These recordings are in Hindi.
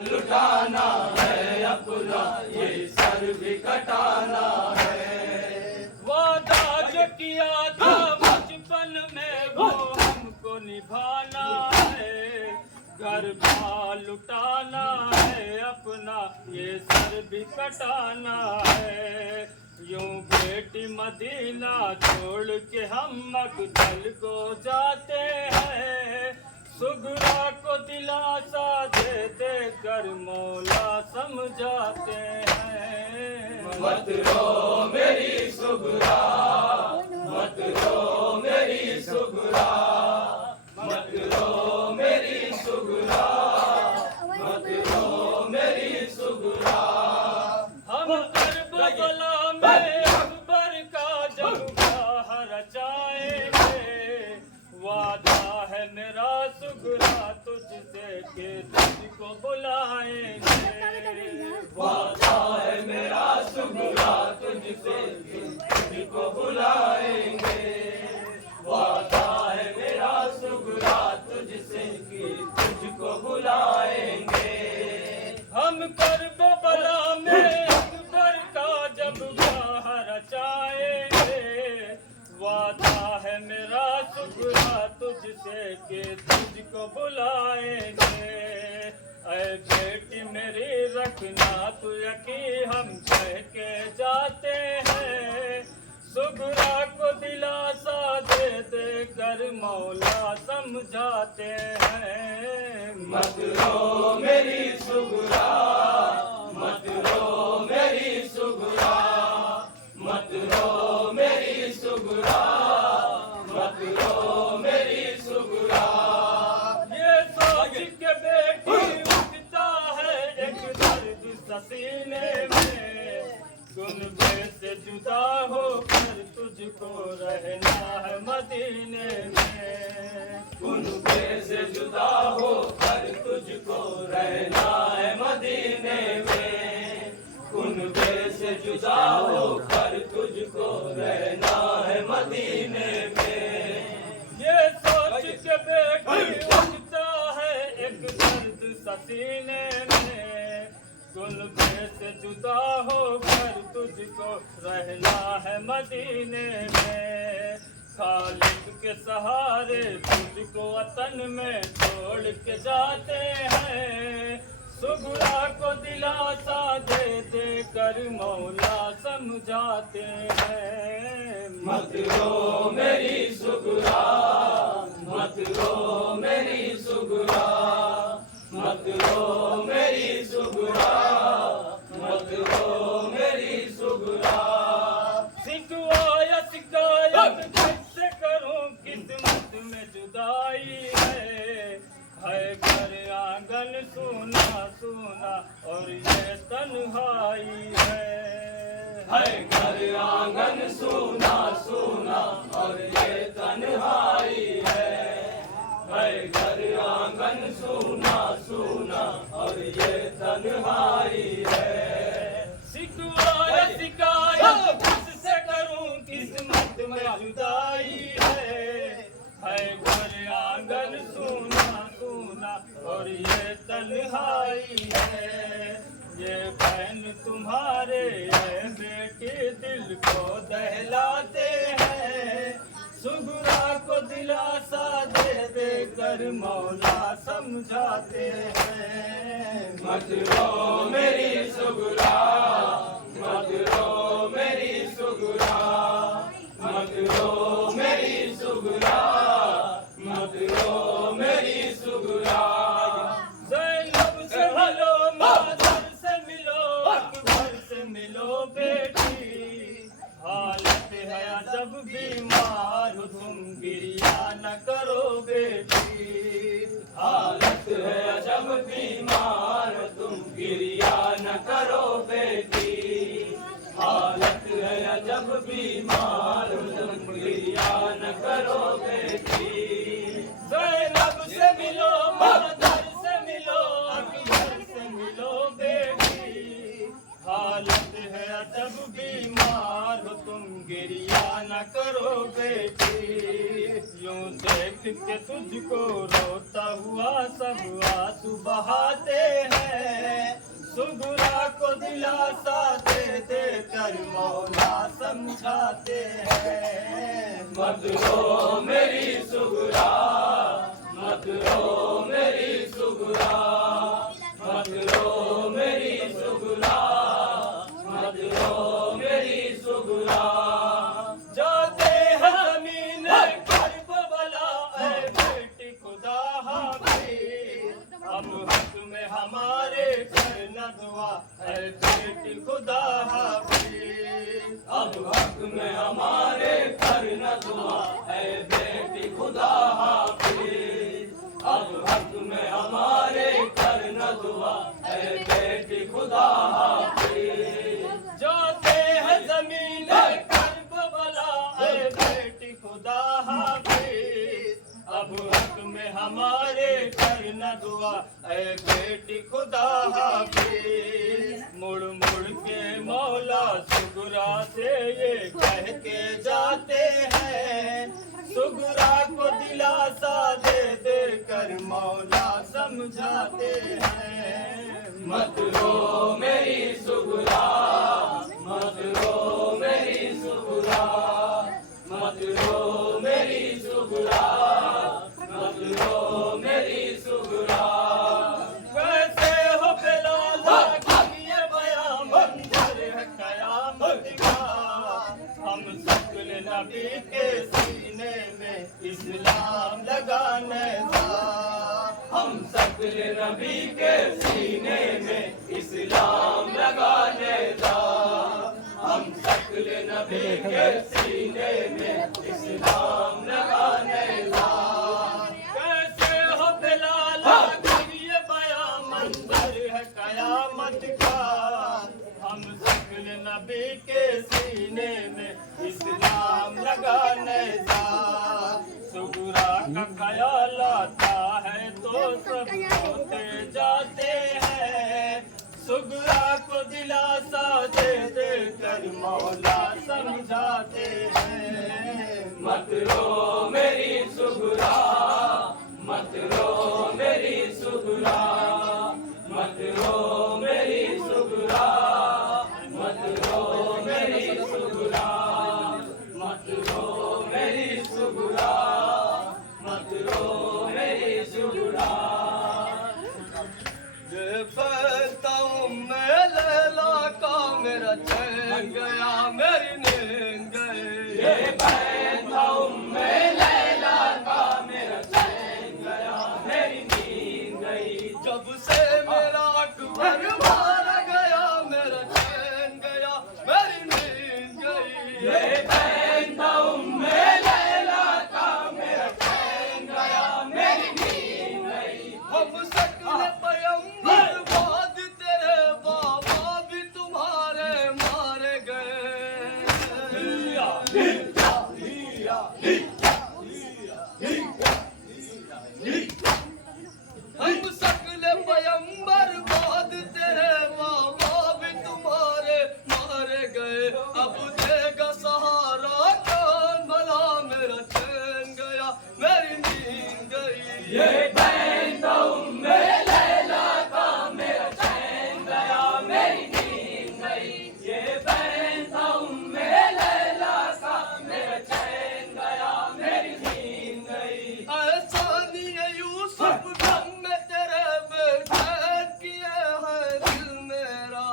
लुटाना है अपना ये सर भी कटाना है। वादा जो किया था बचपन में वो हमको निभाना है। घर बार लुटाना है अपना ये सर भी कटाना है। यूं बेटी मदीना छोड़ के हम मकतल को जाते हैं। सुगरा को दिलासा दे दे कर मौला समझाते हैं। मत रो मेरी सुगरा, मत रो मेरी सुगरा, मत रो मेरी सुगरा, मत रो मेरी सुगरा। हम करबला में अकबर का जब बाहर रचाएंगे। वादा है मेरा सुगरा तुझसे के तुझको बुलाएंगे। वादा है मेरा सुगरा तुझसे तुझको बुलाएंगे। वादा है मेरा सुगरा तुझसे कि तुझको बुलाएंगे। हम करबला में अकबर का जब बाहर रचाएंगे। वादा है मेरा सुगरा तुझसे के तुझको बुलाएंगे। ऐ बेटी मेरी रखना तू यकीन हम कह के जाते हैं। सुगरा को दिलासा दे दे कर मौला समझाते हैं। मत रो मेरी सुगरा, मत रो मेरी सुगरा, मत रो मेरी सुगरा, मत रो मेरी सुगरा। ये सोच के बेटी उठता है एक दर्द सा सीने में। गुनबे से जुदा होकर तुझको रहना है मदीने में। गुनबे से जुदा होकर तुझको रहना है मदीने में। गुनबे से जुदा होकर तुझको रहना है मदीने में। ये सोच के बेटी उठता है एक दर्द सा सीने में। गुनबे से जुदा होकर तुझको रहना है मदीने में। खालिद के सहारे तुझको वतन में छोड़ के जाते हैं। सुगरा को दिलासा दे दे कर मौला समझाते हैं। मत रो मेरी सुगरा, मत रो मेरी सुगरा, मत रो मेरी सुगरा, मत रो मेरी सुगरा। शिकवाया शिकायत किससे करूं किस्मत में जुदाई है। घर आंगन सूना सूना और ये तन्हाई है। घर आंगन सूना सूना और ये तन्हाई है। घर आंगन सूना सूना और ये तन्हाई है। शिकवाया शिकायत किससे करूं किस्मत में जुदाई है। घर आंगन सूना सूना और ये तन्हाई है। ये बहन तुम्हारे है बेटी दिल को दहलाते हैं। सुगरा को दिलासा दे दे कर मौला समझाते हैं। मत रो मेरी सुगरा, मत रो मेरी सुगरा, मत रो मेरी सुगरा, मत रो मेरी सुगरा। ज़ैनब से मिलो मादर से मिलो अकबर से मिलो बेटी। हालत है जब बीमार हो तुम गिरिया न करो बेटी। हालत है जब बीमार तुम गिरिया न करो बेटी। हालत है जब बीमार तुम गिरिया न करो बेटी। ज़ैनब से मिलो मादर से मिलो अकबर से मिलो बेटी। हालत है जब बीमार हो तुम गिरिया न करो बेटी। यूं देख के तुझको रोता हुआ सब आंसू बहाते हैं। दिलासा दे दे कर मौला समझाते हैं। मत रो मेरी सुगरा, मत रो मेरी सुगरा, मत रो मेरी सुगरा, मत रो मेरी सुगरा। जाते हैं ज़मीन करबला ऐ बेटी खुदा हाफिज़, हम हक में हमारे करना दुआ ऐ बेटी खुदा हाफिज़। अब हक में हमारे करना दुआ ऐ बेटी खुदा हाफिज़। अब हक में हमारे करना दुआ ऐ बेटी खुदा हाफिज़। जाते हैं ज़मीन करबला ऐ बेटी खुदा हाफिज़, अब हक में हमारे करना दुआ ऐ बेटी खुदा हाफिज़। मुड़ मुड़ के मौला सुगरा से ये कह के जाते हैं, सुगरा को दिलासा दे दे कर मौला समझाते हैं। मत रो मेरी सुगरा, मत रो मेरी सुगरा, मत रो मेरी सुगरा, मत रो मेरी सुगरा। कैसे हो बिलाला की ये बयां मंजर है कयामत का, हम शक्ल नबी के सीने में इस्लाम लगाने का। हम शक्ल नबी के सीने में इस्लाम लगाने दा, हम शक्ल नबी के सीने में इस्लाम लगाने दा। कैसे हो बिलाला की ये बयां मंजर है कयामत का, हम शक्ल नबी के सीने में इस्लाम लगाने का। सुगरा का ख्याल आता है तो सब होते जाते हैं, सुगरा को दिलासा दे दे कर मौला समझाते हैं। मत रो मेरी सुगरा, मत रो मेरी सुगरा, मत रो मेरी सुगरा, मत रो मेरी सुगरा, मत रो मेरी सुगरा, मत रो मेरी सुगरा। ये बहता हूँ मैं लैला का मेरा चैन गया मेरी नींद गई। ये बहता हूँ मैं लैला का मेरा चैन गया मेरी नींद गई। जब से मेरा अकबर मारा गया मेरा चैन गया मेरी नींद गई। ये बहता हूँ मैं लैला का मेरा चैन गया मेरी नींद गई। हम शक्ल पैगंबर बाद तेरे बाबा भी तुम्हारे मारे गए। हम शक्ल पैगंबर बाद तेरे बाबा भी तुम्हारे मारे गए। अब देगा सहारा कौन भला मेरा चैन गया मेरी नींद गई। ये बहता हूँ मैं लैला का मेरा चैन गया मेरी नींद गई। ये बहता हूँ मैं लैला का मेरा चैन गया मेरी नींद गई। ऐसा नहीं है यूसुफ गम में तेरे बेचैन किए है दिल मेरा।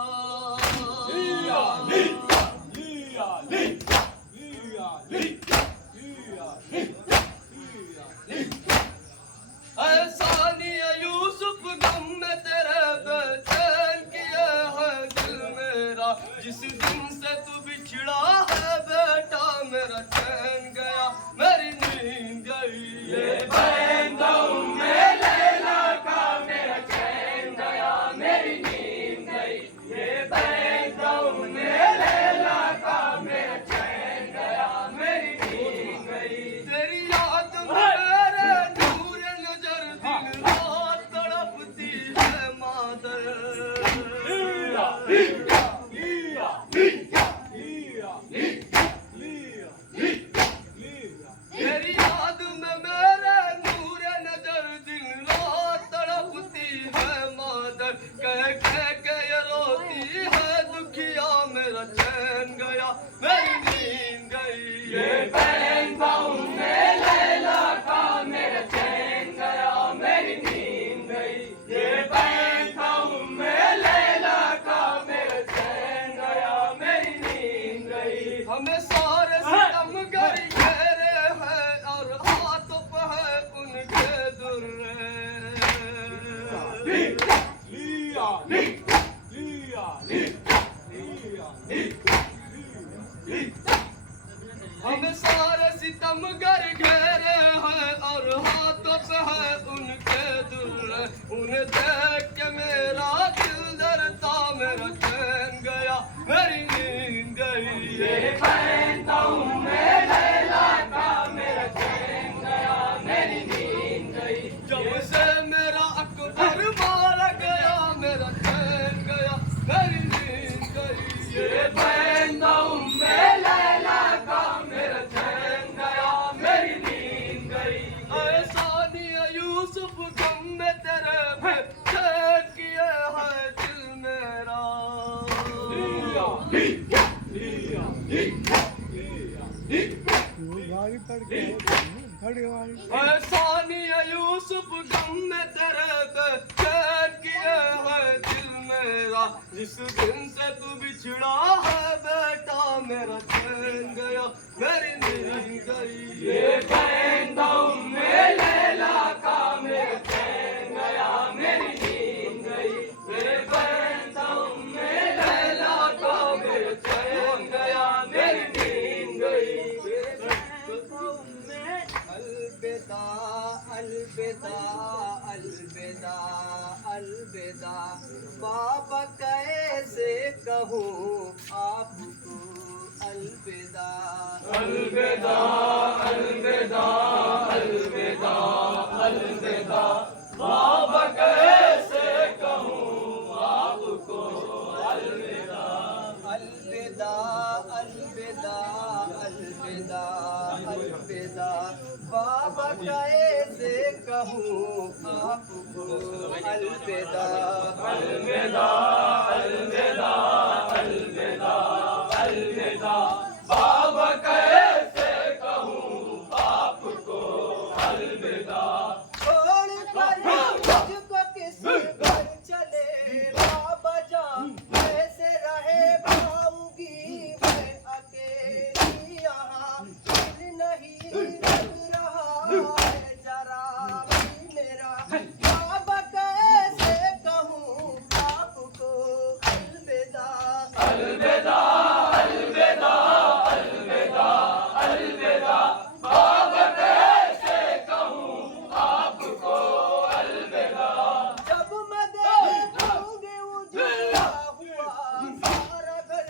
ऐसा नहीं है यूसुफ गम में तेरे बेचैन किए है दिल मेरा। जिस दिन से तू बिछड़ा है बेटा मेरा चैन गया मेरी नींद गई। ये बहता हूँ मैं लैला का मेरा चैन गया मेरी नींद गई। ये बहता हूँ मैं लैला का मेरा चैन गया मेरी नींद गई। तेरी याद में मेरे नूर नजर दिन रात तड़पती है मादर। तेरी याद में मेरे नूर नजर दिन रात तड़पती है मादर। कह कह के ये रोती है हम सारे सितमगर घेरे हैं और हाथों पे है उनके दुर्र, उन्हें देख के मेरा दिल डरता, मेरा चैन गया, मेरी नींद गई। ये पहनता हूँ मैं लैला का, मेरा चैन गया, मेरी नींद गई। जब से मेरा अकबर मारा गया, मेरा चैन गया, मेरी नींद गई। ये पहनता हूँ मैं लैला का, मेरा चैन गया, मेरी नींद गई। ऐसा नहीं यूसुफ गम में तेरे पे चैन किया है दिल मेरा। ऐसा नहीं यूसुफ गम में तेरे पे चैन किया है दिल मेरा। जिस दिन से तू बिछड़ा है बेटा, मेरा चैन गया, मेरी नींद गई। ये पहनता हूँ मैं लैला का, मेरा चैन गया, मेरी नींद गई। ये पहनता हूँ मैं लैला का, मेरा चैन गया, मेरी नींद गई। अलविदा अलविदा अलविदा अलविदा, बाबा कैसे कहूँ आपको अलविदा। अलविदा अलविदा अलविदा अलविदा, बाबा कैसे कहूँ आपको अलविदा। अलविदा अलविदा अलविदा अलविदा, बाबा कैसे कहूँ आपको अलविदा। अलविदा अलविदा अलविदा अलविदा, बाबा कैसे कहूँ आपको अलविदा। छोड़ कर मुझको किस घर चले बाबा जान, कैसे रहे पाऊंगी मैं अकेली यहाँ। दिल नहीं लग रहा है जरा भी मेरा, बाबा कैसे कहूँ आपको अलविदा। अलविदा अलविदा अलविदा अलविदा, बाबा कैसे कहूँ आपको अलविदा। जब मैं देखूंगी उजला हुआ सारा घर,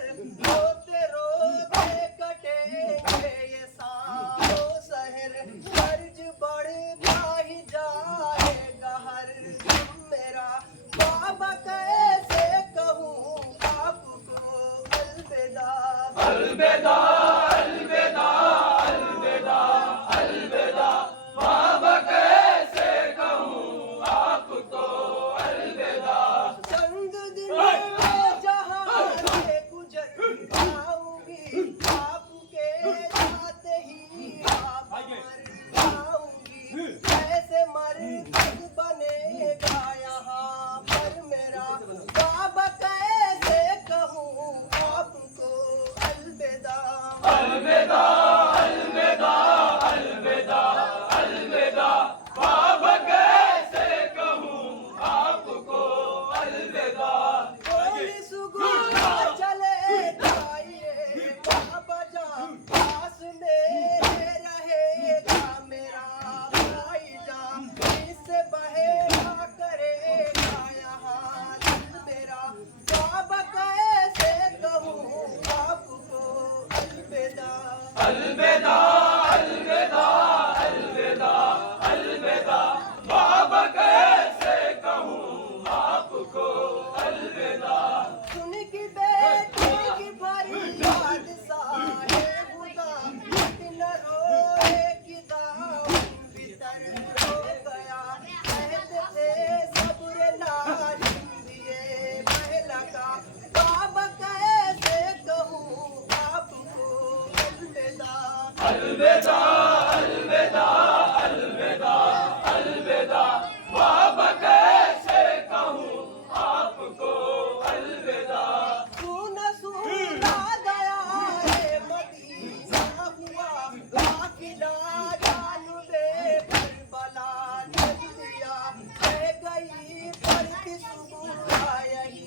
रोते रोते कटेंगे ये सालों शहर। कर्ज बढ़ता ही जाएगा हर दम मेरा, बाबा कैसे कहूँ आपको अलविदा। अलविदा अलविदा अलविदा अलविदा, बाबा कैसे कहूँ आपको अलविदा। चंद दिन में जहाँ से गुजर जाऊंगी, आपके जाते ही आप मर जाऊंगी। कैसे मरकज बनेगा यहाँ पर मेरा, बाबा कैसे कहूँ आपको अलविदा। अलविदा अलविदा अलविदा अलविदा, बाबा कैसे कहूँ आपको अलविदा। कोई सुगुना चले जाइए बाबा जान, पास मेरे रहेगा मेरा भाई जान। इससे बहेगा करेगा यहाँ दिल मेरा, बाबा कैसे कहूँ आपको अलविदा। अलविदा अलविदा अलविदा अलविदा, बाबा कैसे कहूँ आपको अलविदा। सुन की बेटी की फरियाद साहे खुदा, न रोए कि दाऊं भीतर रो गया। कहते थे सब्र नाजिंदिए महिला का, बाबा कैसे कहूँ आपको अलविदा। अलविदा अलविदा अलविदा अलविदा, बाबा कैसे कहूँ आपको अलविदा। सुना सुना गया है मदीना हुआ, काफिला जानबे करबला चल दिया। रह गई पड़ती सुबह यही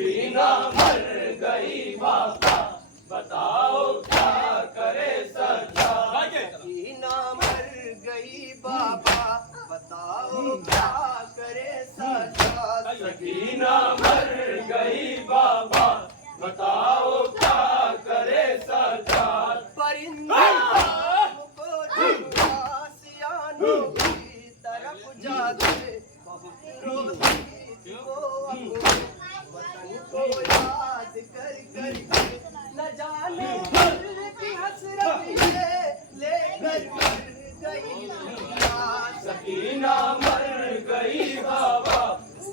सकीना मर गई बाबा, बताओ क्या करे सज्जाद। सकीना मर गई बाबा, बताओ क्या करे सज्जाद। सकीना मर गई बाबा, बताओ क्या करे सज्जाद। परिंदे को जब आसियानों की तरफ जाते बहुत रोती वो अपने वतन को याद कर कर के, न जाने दिल की हसरत ये लेकर मर गई दुनिया। सकीना मर गई बाबा,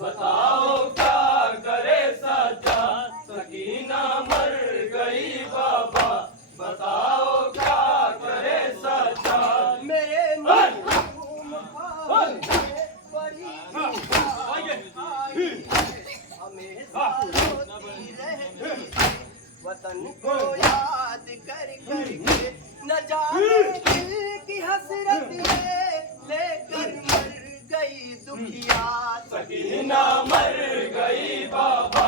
बताओ क्या करे सज्जाद। सकीना मर गई बाबा, बताओ क्या करे सज्जाद। मेरे मरहूम भाई बड़ी आई है, हमेशा रोती रहती है वतन को याद कर कर के, न जाने दिल की हसरत ये लेकर मर गई दुखिया। सकीना मर गई बाबा,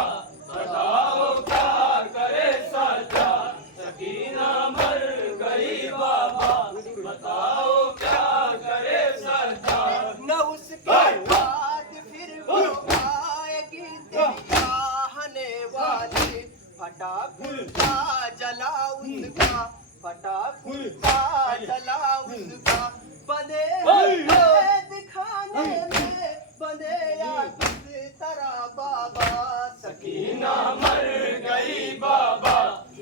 बताओ क्या करे सज्जाद। सकीना मर गई बाबा, बताओ क्या करे सज्जाद। न उसके बाद फिर वो आएगी तेरी चाहने वाली, फटा फूटा जला उसका, फटा फूटा जला उसका। बंदे दिखाने में बंदे या किस तरह बाबा। सकीना मर गई बाबा,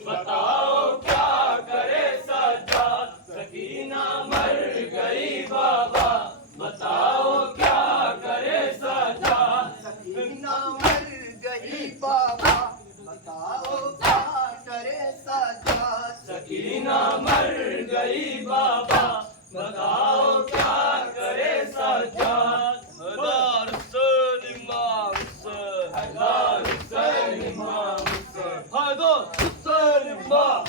बताओ क्या करे सज्जाद। सकीना मर गई बाबा, बताओ क्या करे सज्जाद। सकीना मर गई बाबा, बताओ क्या करे सज्जाद। सकीना मर गई बाबा, बताओ क्या करे सज्जाद। हदार हुसैन इमाम हुसैन, हैदर हुसैन इमाम हुसैन, हैदर हुसैन इमाम